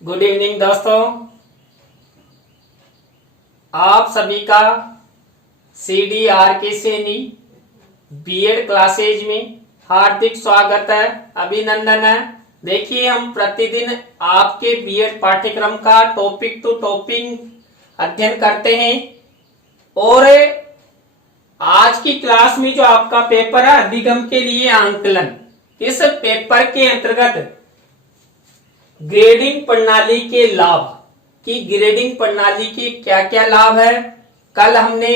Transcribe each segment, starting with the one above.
Good evening दोस्तों, आप सभी का CDRK सैनी बीएड क्लासेज में हार्दिक स्वागत है, अभिनंदन है। देखिए, हम प्रतिदिन आपके बीएड पाठ्यक्रम का टॉपिक टू टॉपिक अध्ययन करते हैं और आज की क्लास में जो आपका पेपर है अधिगम के लिए आंकलन, इस पेपर के अंतर्गत ग्रेडिंग प्रणाली के लाभ कि ग्रेडिंग प्रणाली के क्या क्या लाभ है। कल हमने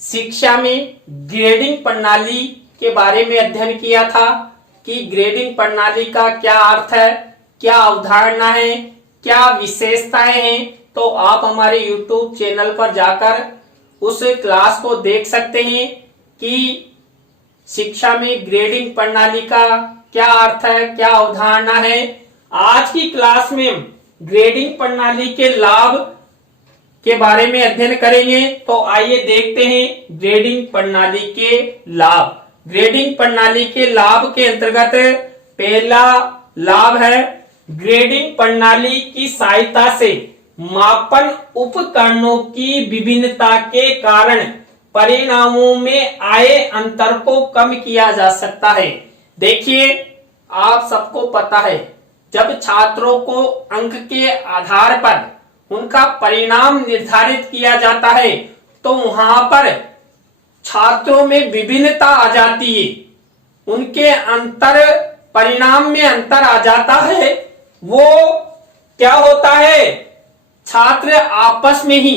शिक्षा में ग्रेडिंग प्रणाली के बारे में अध्ययन किया था कि ग्रेडिंग प्रणाली का क्या अर्थ है, क्या अवधारणा है, क्या विशेषताएं हैं। तो आप हमारे YouTube चैनल पर जाकर उस क्लास को देख सकते हैं कि शिक्षा में ग्रेडिंग प्रणाली का क्या अर्थ है, क्या अवधारणा है। आज की क्लास में हम ग्रेडिंग प्रणाली के लाभ के बारे में अध्ययन करेंगे। तो आइए देखते हैं ग्रेडिंग प्रणाली के लाभ। ग्रेडिंग प्रणाली के लाभ के अंतर्गत पहला लाभ है ग्रेडिंग प्रणाली की सहायता से मापन उपकरणों की विभिन्नता के कारण परिणामों में आए अंतर को कम किया जा सकता है। देखिए, आप सबको पता है, जब छात्रों को अंक के आधार पर उनका परिणाम निर्धारित किया जाता है तो वहां पर छात्रों में विभिन्नता आ जाती है, उनके अंतर परिणाम में अंतर आ जाता है। वो क्या होता है, छात्र आपस में ही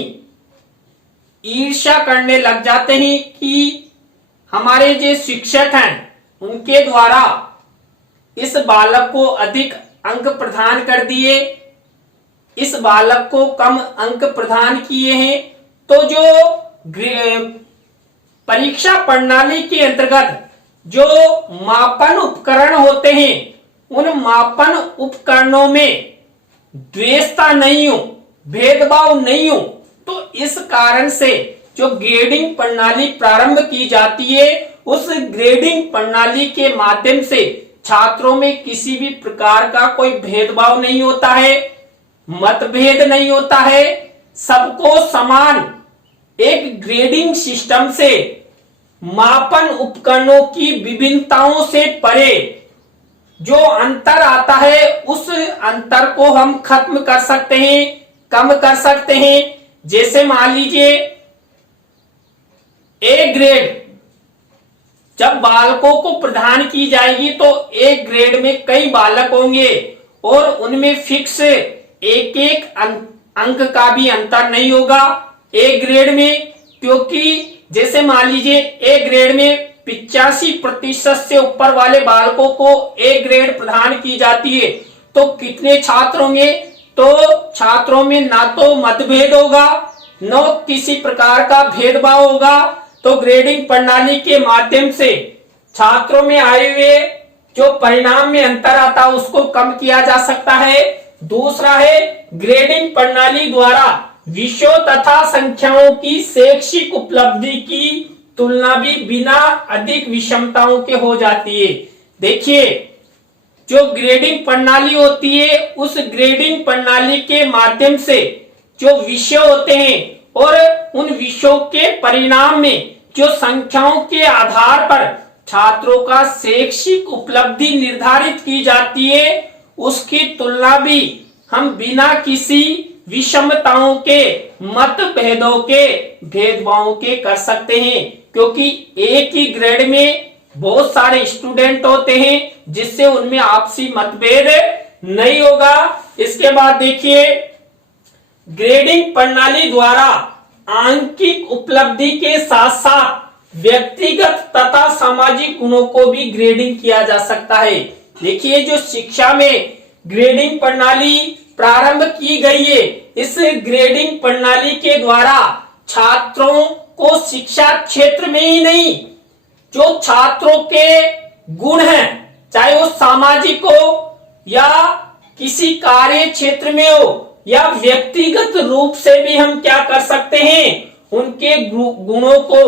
ईर्ष्या करने लग जाते हैं कि हमारे जो शिक्षक हैं उनके द्वारा इस बालक को अधिक अंक प्रदान कर दिए, इस बालक को कम अंक प्रदान किए हैं। तो जो परीक्षा प्रणाली के अंतर्गत जो मापन उपकरण होते हैं, उन मापन उपकरणों में द्वेषता नहीं हो, भेदभाव नहीं हो। तो इस कारण से जो ग्रेडिंग प्रणाली प्रारंभ की जाती है, उस ग्रेडिंग प्रणाली के माध्यम से छात्रों में किसी भी प्रकार का कोई भेदभाव नहीं होता है, मतभेद नहीं होता है। सबको समान एक ग्रेडिंग सिस्टम से मापन उपकरणों की विभिन्नताओं से परे जो अंतर आता है, उस अंतर को हम खत्म कर सकते हैं, कम कर सकते हैं। जैसे मान लीजिए ए ग्रेड जब बालकों को प्रदान की जाएगी तो एक ग्रेड में कई बालक होंगे और उनमें फिक्स एक एक अंक का भी अंतर नहीं होगा एक ग्रेड में। क्योंकि जैसे मान लीजिए एक ग्रेड में 85% से ऊपर वाले बालकों को एक ग्रेड प्रदान की जाती है, तो कितने छात्र होंगे, तो छात्रों में ना तो मतभेद होगा, न किसी प्रकार का भेदभाव होगा। तो ग्रेडिंग प्रणाली के माध्यम से छात्रों में आए हुए जो परिणाम में अंतर आता है उसको कम किया जा सकता है। दूसरा है ग्रेडिंग प्रणाली द्वारा विषयों तथा संख्याओं की शैक्षिक उपलब्धि की तुलना भी बिना अधिक विषमताओं के हो जाती है। देखिए, जो ग्रेडिंग प्रणाली होती है, उस ग्रेडिंग प्रणाली के माध्यम से जो विषय होते हैं और उन विषयों के परिणाम में जो संख्याओं के आधार पर छात्रों का शैक्षिक उपलब्धि निर्धारित की जाती है, उसकी तुलना भी हम बिना किसी विषमताओं के, मतभेदों के, भेदभावों के कर सकते हैं। क्योंकि एक ही ग्रेड में बहुत सारे स्टूडेंट होते हैं जिससे उनमें आपसी मतभेद नहीं होगा। इसके बाद देखिए, ग्रेडिंग प्रणाली द्वारा आंकिक उपलब्धि के साथ साथ व्यक्तिगत तथा सामाजिक गुणों को भी ग्रेडिंग किया जा सकता है। देखिए, जो शिक्षा में ग्रेडिंग प्रणाली प्रारंभ की गई है, इस ग्रेडिंग प्रणाली के द्वारा छात्रों को शिक्षा क्षेत्र में ही नहीं, जो छात्रों के गुण हैं, चाहे वो सामाजिक हो या किसी कार्य क्षेत्र में हो या व्यक्तिगत रूप से भी हम क्या कर सकते हैं, उनके गुणों को,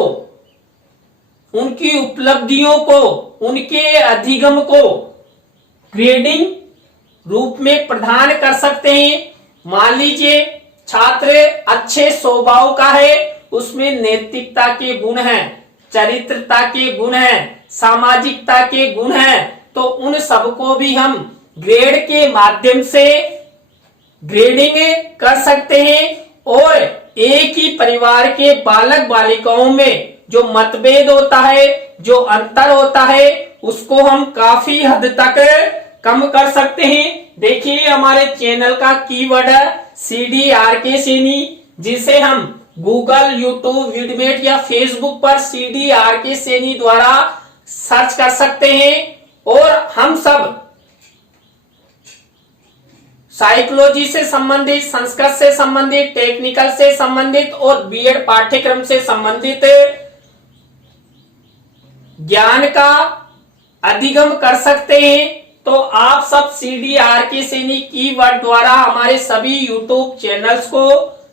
उनकी उपलब्धियों को, उनके अधिगम को ग्रेडिंग रूप में प्रदान कर सकते हैं। मान लीजिए छात्र अच्छे स्वभाव का है, उसमें नैतिकता के गुण हैं, चरित्रता के गुण हैं, सामाजिकता के गुण हैं, तो उन सबको भी हम ग्रेड के माध्यम से ग्रेडिंग कर सकते हैं। और एक ही परिवार के बालक बालिकाओं में जो मतभेद होता है, जो अंतर होता है, उसको हम काफी हद तक कम कर सकते हैं। देखिए हमारे चैनल का कीवर्ड है CDRK सैनी, जिसे हम गूगल, यूट्यूब, विडमेट या फेसबुक पर CDRK सैनी द्वारा सर्च कर सकते हैं। और हम सब साइकोलॉजी से संबंधित, संस्कृत से संबंधित, टेक्निकल से संबंधित और बीएड पाठ्यक्रम से संबंधित ज्ञान का अधिगम कर सकते हैं। तो आप सब CDRK सैनी कीवर्ड द्वारा हमारे सभी यूट्यूब चैनल्स को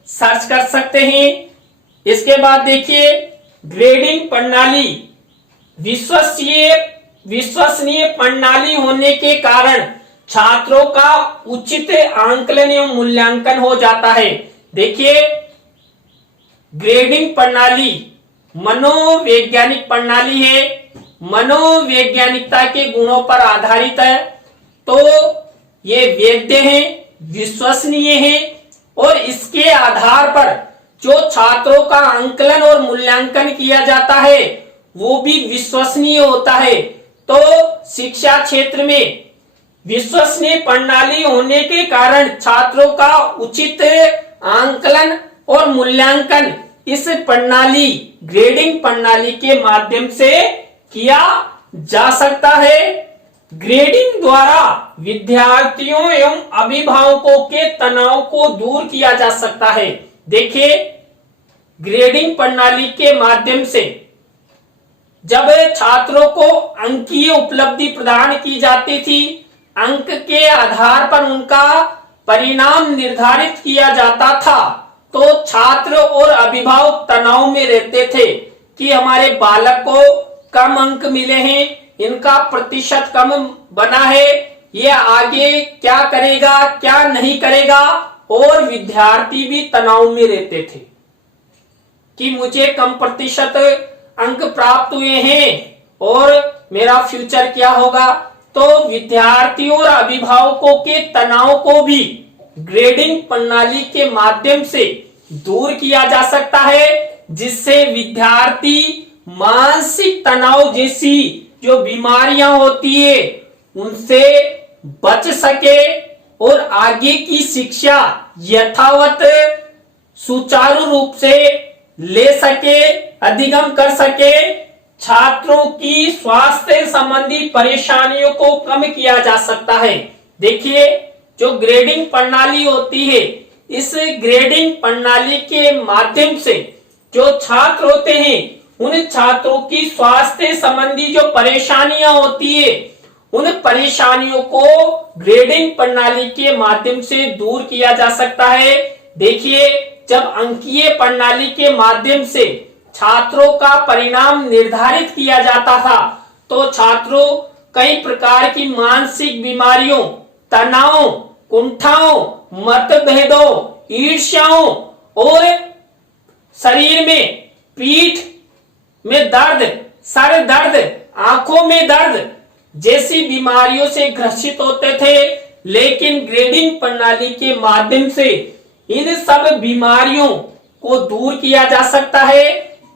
सर्च कर सकते हैं। इसके बाद देखिए ग्रेडिंग प्रणाली विश्वसनीय प्रणाली होने के कारण छात्रों का उचित आंकलन एवं मूल्यांकन हो जाता है। देखिए ग्रेडिंग प्रणाली मनोवैज्ञानिक प्रणाली है, मनोवैज्ञानिकता के गुणों पर आधारित है, तो ये वैध है, विश्वसनीय है और इसके आधार पर जो छात्रों का आंकलन और मूल्यांकन किया जाता है वो भी विश्वसनीय होता है। तो शिक्षा क्षेत्र में विश्वसनीय प्रणाली होने के कारण छात्रों का उचित आंकलन और मूल्यांकन इस प्रणाली ग्रेडिंग प्रणाली के माध्यम से किया जा सकता है। ग्रेडिंग द्वारा विद्यार्थियों एवं अभिभावकों के तनाव को दूर किया जा सकता है। देखिए ग्रेडिंग प्रणाली के माध्यम से जब छात्रों को अंकीय उपलब्धि प्रदान की जाती थी, अंक के आधार पर उनका परिणाम निर्धारित किया जाता था, तो छात्र और अभिभावक तनाव में रहते थे कि हमारे बालक को कम अंक मिले हैं, इनका प्रतिशत कम बना है, ये आगे क्या करेगा क्या नहीं करेगा। और विद्यार्थी भी तनाव में रहते थे कि मुझे कम प्रतिशत अंक प्राप्त हुए हैं और मेरा फ्यूचर क्या होगा। तो विद्यार्थियों और अभिभावकों के तनाव को भी ग्रेडिंग प्रणाली के माध्यम से दूर किया जा सकता है, जिससे विद्यार्थी मानसिक तनाव जैसी जो बीमारियां होती है उनसे बच सके और आगे की शिक्षा यथावत सुचारू रूप से ले सके, अधिगम कर सके। छात्रों की स्वास्थ्य संबंधी परेशानियों को कम किया जा सकता है। देखिए जो ग्रेडिंग प्रणाली होती है, इस ग्रेडिंग प्रणाली के माध्यम से जो छात्र होते हैं उन छात्रों की स्वास्थ्य संबंधी जो परेशानियां होती है उन परेशानियों को ग्रेडिंग प्रणाली के माध्यम से दूर किया जा सकता है। देखिए जब अंकीय प्रणाली के माध्यम से छात्रों का परिणाम निर्धारित किया जाता था, तो छात्रों कई प्रकार की मानसिक बीमारियों, तनाव, कुंठाओं, मतभेदों, ईर्ष्याओं और शरीर में पीठ में दर्द, सर दर्द, आंखों में दर्द जैसी बीमारियों से ग्रसित होते थे। लेकिन ग्रेडिंग प्रणाली के माध्यम से इन सब बीमारियों को दूर किया जा सकता है।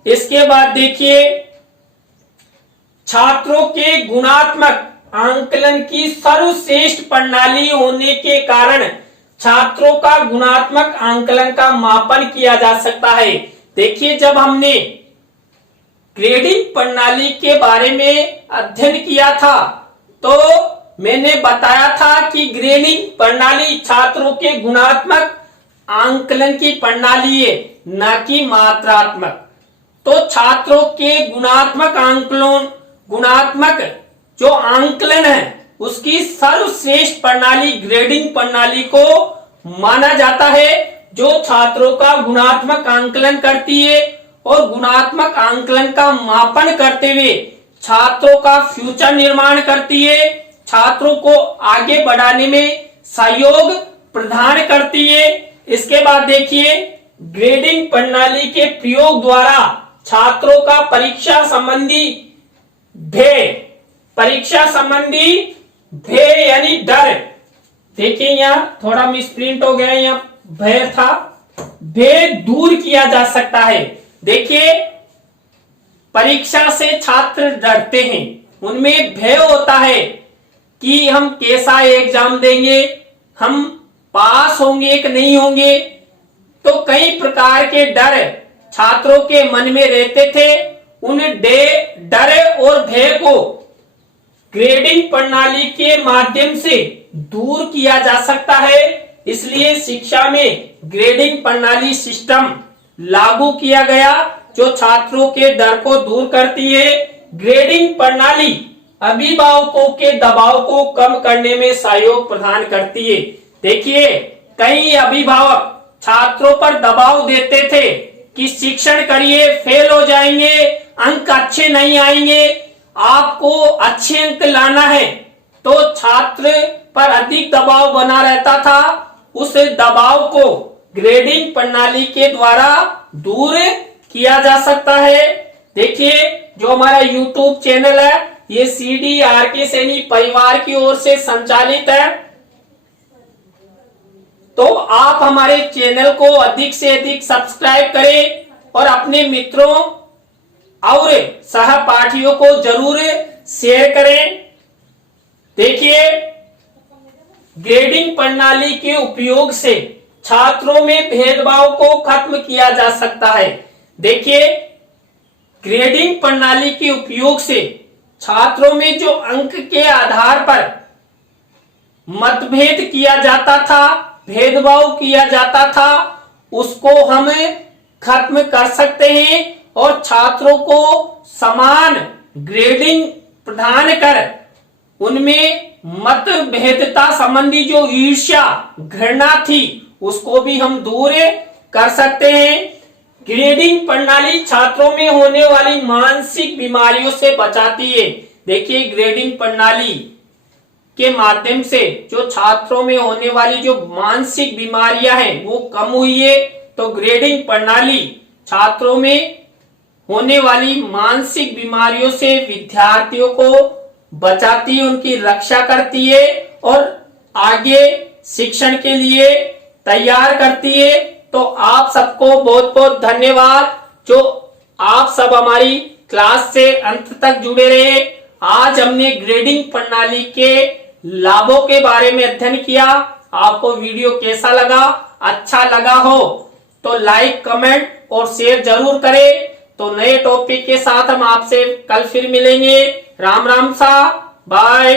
इसके बाद देखिए छात्रों के गुणात्मक आंकलन की सर्वश्रेष्ठ प्रणाली होने के कारण छात्रों का गुणात्मक आंकलन का मापन किया जा सकता है। देखिए जब हमने ग्रेडिंग प्रणाली के बारे में अध्ययन किया था तो मैंने बताया था कि ग्रेडिंग प्रणाली छात्रों के गुणात्मक आंकलन की प्रणाली है, न कि मात्रात्मक। तो छात्रों के गुणात्मक जो आंकलन है उसकी सर्वश्रेष्ठ प्रणाली ग्रेडिंग प्रणाली को माना जाता है, जो छात्रों का गुणात्मक आंकलन करती है और गुणात्मक आंकलन का मापन करते हुए छात्रों का फ्यूचर निर्माण करती है, छात्रों को आगे बढ़ाने में सहयोग प्रदान करती है। इसके बाद देखिए, ग्रेडिंग प्रणाली के प्रयोग द्वारा छात्रों का परीक्षा संबंधी भय यानी डर, देखिए यहां थोड़ा मिसप्रिंट हो गया, यहां भय था, भय दूर किया जा सकता है। देखिए, परीक्षा से छात्र डरते हैं, उनमें भय होता है कि हम कैसा एग्जाम देंगे, हम पास होंगे कि नहीं होंगे। तो कई प्रकार के डर छात्रों के मन में रहते थे। उन डर और भय को ग्रेडिंग प्रणाली के माध्यम से दूर किया जा सकता है। इसलिए शिक्षा में ग्रेडिंग प्रणाली सिस्टम लागू किया गया, जो छात्रों के डर को दूर करती है। ग्रेडिंग प्रणाली अभिभावकों के दबाव को कम करने में सहयोग प्रदान करती है। देखिए, कई अभिभावक छात्रों पर दबाव देते थे कि शिक्षण करिए, फेल हो जाएंगे, अंक अच्छे नहीं आएंगे, आपको अच्छे अंक लाना है। तो छात्र पर अधिक दबाव बना रहता था। उस दबाव को ग्रेडिंग प्रणाली के द्वारा दूर किया जा सकता है। देखिए, जो हमारा YouTube चैनल है, ये CDRK सैनी परिवार की ओर से संचालित है। तो आप हमारे चैनल को अधिक से अधिक सब्सक्राइब करें और अपने मित्रों और सहपाठियों को जरूर शेयर करें। देखिए, ग्रेडिंग प्रणाली के उपयोग से छात्रों में भेदभाव को खत्म किया जा सकता है। देखिए, ग्रेडिंग प्रणाली के उपयोग से छात्रों में जो अंक के आधार पर मतभेद किया जाता था, भेदभाव किया जाता था, उसको हम खत्म कर सकते हैं और छात्रों को समान ग्रेडिंग प्रदान कर उनमें मतभेदता संबंधी जो ईर्ष्या, घृणा थी, उसको भी हम दूर कर सकते हैं। ग्रेडिंग प्रणाली छात्रों में होने वाली मानसिक बीमारियों से बचाती है। देखिए, ग्रेडिंग प्रणाली के माध्यम से जो छात्रों में होने वाली जो मानसिक बीमारियां हैं वो कम हुई है। तो ग्रेडिंग प्रणाली छात्रों में होने वाली मानसिक बीमारियों से विद्यार्थियों को बचाती है, उनकी रक्षा करती है और आगे शिक्षण के लिए तैयार करती है। तो आप सबको बहुत बहुत धन्यवाद, जो आप सब हमारी क्लास से अंत तक जुड़े रहे। आज हमने ग्रेडिंग प्रणाली के लाभों के बारे में अध्ययन किया। आपको वीडियो कैसा लगा? अच्छा लगा हो तो लाइक, कमेंट और शेयर जरूर करें। तो नए टॉपिक के साथ हम आपसे कल फिर मिलेंगे। राम राम सा, बाय।